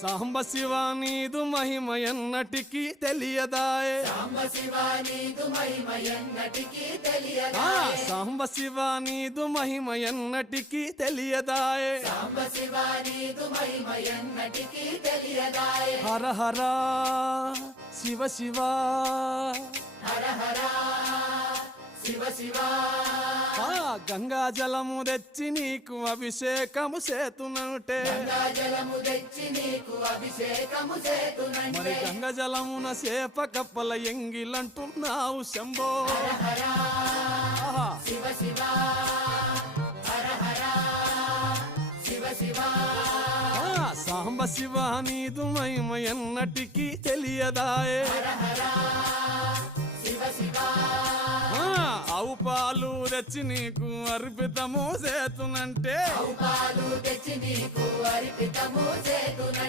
సాంబ శివ నీదు మహిమ ఎన్నటికీ తెలియదాయే సాంబ శివ నీదు మహిమ ఎన్నటికీ ఆ తెలియదాయే సాంబ శివ నీదు మహిమ ఎన్నటికీ తెలియదాయే సాంబ శివ నీదు మహిమ ఎన్నటికీ తెలియదాయే హర హర శివ శివ హర హర శివ శివ ఆ గంగా జలము తెచ్చి నీకు అభిషేకము చేతునంటే గంగా జలము తెచ్చి నీకు అభిషేకము మరి చేతునంటే గంగ జలమున చేప కప్పల ఎంగిలంటున్నావు శంభో హర ఆహా. శివ శివ హర హర శివ శివ ఆ సాంబ శివ నీదు మహిమ ఎన్నటికీ తెలియదాయే హర హర శివ శివ ఆ ఆవు పాలు తెచ్చి నీకు అర్పితము చేతునంటే పాలు తెచ్చి నీకు అర్పితము చేతునంటే